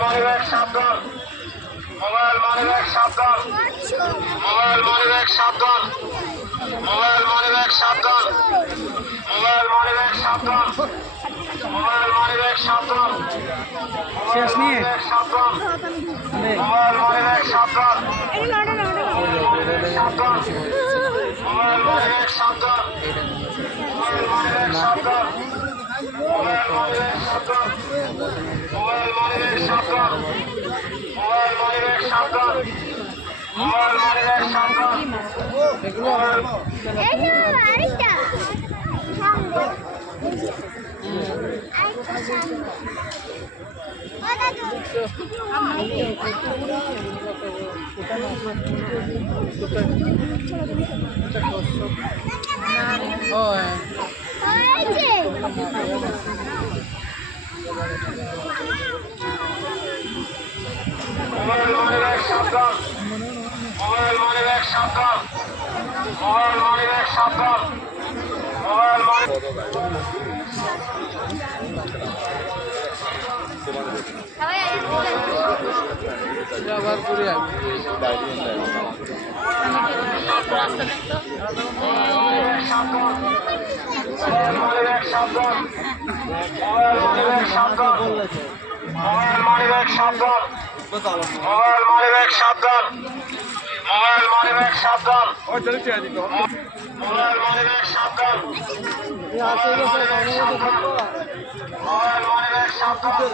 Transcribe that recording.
money bag সাবধান, mobile money bag সাবধান, mobile money bag সাবধান, মোবাইল মানিব্যাগ সাবধান, মোবাইল মানিব্যাগ সাবধান, মোবাইল মানিব্যাগ সাবধান, শেষ নিয়ে সাবধান, মোবাইল মানিব্যাগ সাবধান, সাবধান, মোবাইল মানিব্যাগ সাবধান, মোবাইল মানিব্যাগ সাবধান, মোবাইল মানিব্যাগ সাবধান, মোবাইল মানিব্যাগ সাবধান, মোবাইল মানিব্যাগ সাবধান, মোবাইল মানিব্যাগ সাবধান, এই যে আরেকটা সামনে আরেকটা সামনে মোবাইল মানিব্যাগ সাবধান, মোবাইল মানিব্যাগ সাবধান, মোবাইল মানিব্যাগ সাবধান, মোবাইল আবার করে মানিব্যাগ সাবধান, মোবাইল মানিব্যাগ সাবধান, মোবাইল মানিব্যাগ সাবধান, মোবাইল মানিব্যাগ সাবধান, মোবাইল মানিব্যাগ সাবধান, মোবাইল মানিব্যাগ সাবধান, মোবাইল মানিব্যাগ সাবধান, মোবাইল মানিব্যাগ সাবধান,